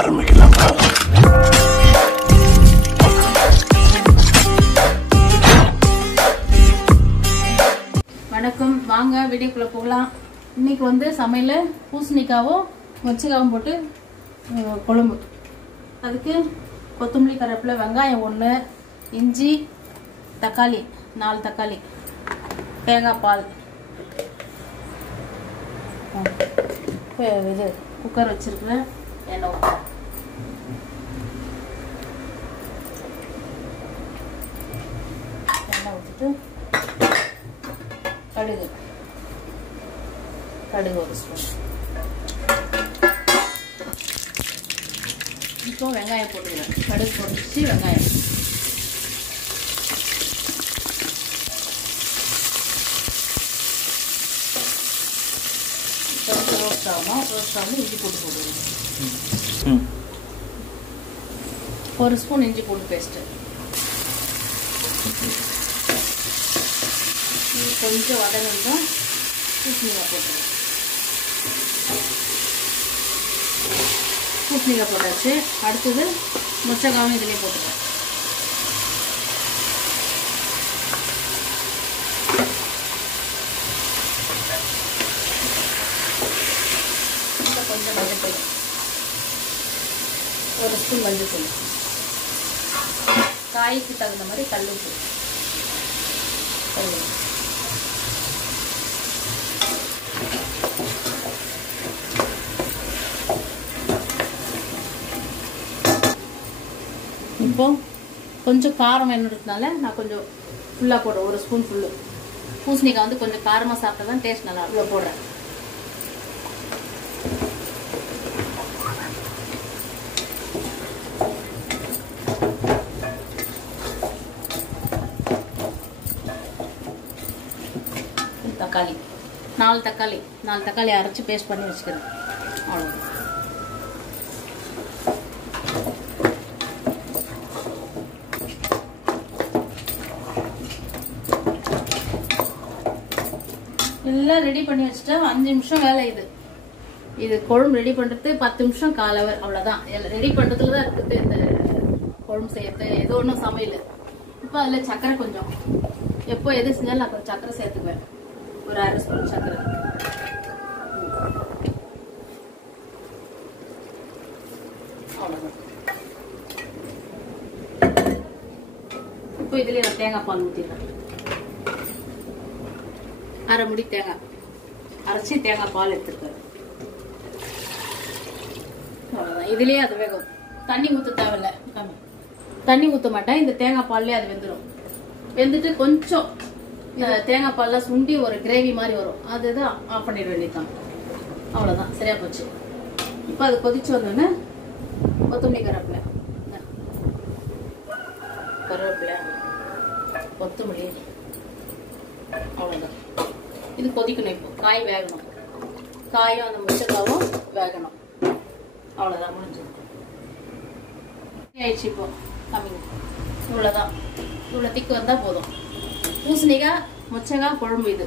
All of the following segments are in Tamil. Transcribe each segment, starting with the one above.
ஆரம்பிக்கலாம். வணக்கம், வாங்க வீடியோக்குள்ள போகலாம். இன்னைக்கு வந்து சமையல் பூசணிக்காவும் மொச்சக்காவும் போட்டு குழம்பு. அதுக்கு கொத்தமல்லி, கருவேப்பிலை, வெங்காயம் 1, இஞ்சி, தக்காளி 4 தக்காளி, தேங்காய் பால். இது குக்கர் வச்சிருக்கிறேன். எண்ணெய் ஊற்றிட்டு கடுகு 1 ஸ்பூன். இப்போ வெங்காயம் போட்டுக்கிறேன். கடுகு போட்டுச்சு, வெங்காயம் கொஞ்சம் ரோஸ்ட் ஆகும். இஞ்சி போட்டுக்கிறேன். 1 ஸ்பூன் இஞ்சி பூண்டு பேஸ்ட்டு. கொஞ்சம் வதங்கணும். பூசணிக்காய் போட்டுருவேன். பூசணிக்காய் போட்டாச்சு. அடுத்தது மொச்சக்காவும் இதிலே போட்டுருவேன். கொஞ்சம் மஞ்சள், 1 ஸ்பூன் மஞ்சள், காய்க்கு தகுந்த மாதிரி கல்லுப்பு. இப்போ கொஞ்சம் காரம் வேணுன்றதுனால நான் கொஞ்சம் ஃபுல்லாக போடுறேன். 1 ஸ்பூன் ஃபுல்லு. பூசணிக்காய் வந்து கொஞ்சம் காரமாக சாப்பிட்டா தான் டேஸ்ட் நல்லா இருக்கும். போடுறேன். தக்காளி 4 தக்காளி அரைச்சி பேஸ்ட் பண்ணி வச்சுக்கிறேன். அவ்வளோ. எல்லாம் ரெடி பண்ணி வச்சுட்டா 5 நிமிஷம் வேலை. இது குழம்பு ரெடி பண்ணுறது 10 நிமிஷம், காலவர், அவ்வளோதான். ரெடி பண்ணுறதுல தான் இருக்குது இந்த குழம்பு செய்யறது. ஏதோ ஒன்றும் சமையல். இப்போ அதில் சர்க்கரை கொஞ்சம், எப்போ எது செஞ்சாலும் நான் கொஞ்சம் சர்க்கரை சேர்த்துக்குவேன். ஒரு 1/2 ஸ்பூன் சர்க்கரை. அவ்வளோதான். இப்போ இதுலேயே நான் தேங்காய் பால் ஊற்றிடுறேன். 1/2 முடி தேங்காய் அரைச்சி தேங்காய் பால் எடுத்துருக்கேன். அவ்வளோதான். இதுலேயே அது வேகும். தண்ணி ஊற்ற தேவையில்லை. தண்ணி ஊற்ற மாட்டேன். இந்த தேங்காய் பால்லேயே அது வெந்துடும். வெந்துட்டு கொஞ்சம் தேங்காய் பால்லாம் சுண்டி ஒரு கிரேவி மாதிரி வரும். அதுதான் ஆஃப் பண்ணிட வேண்டியதுதான். அவ்வளோதான், சரியா போச்சு. இப்போ அது கொதிச்சு வந்தோடனே கொத்தமல்லி, கருவேப்பிலை, கொத்தமல்லி, அவ்வளோதான். இது கொதிக்கணும். இப்போ காய் வேகணும். காயும் அந்த மொச்சக்காவும் வேகணும். அவ்வளோதான், முடிஞ்சு ஆயிடுச்சு. இப்போ கம்மிங்க. இவ்வளோதான். இவ்வளோ திக்கு வந்தால் போதும். பூசணிக்காய் மொச்சக்காய் குழம்பு. இது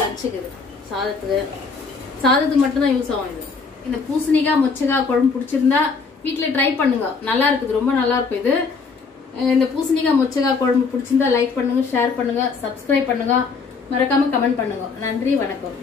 வச்சுக்குது சாதத்துக்கு மட்டும்தான் யூஸ் ஆகும். இந்த பூசணிக்காய் மொச்சக்காய் குழம்பு பிடிச்சிருந்தா வீட்டில் ட்ரை பண்ணுங்க. நல்லா இருக்குது, ரொம்ப நல்லா இருக்கும். இது இந்த பூசணிக்காய் மொச்சக்காய் குழம்பு பிடிச்சிருந்தா லைக் பண்ணுங்க, ஷேர் பண்ணுங்க, சப்ஸ்கிரைப் பண்ணுங்க, மறக்காம கமெண்ட் பண்ணுங்க. நன்றி, வணக்கம்.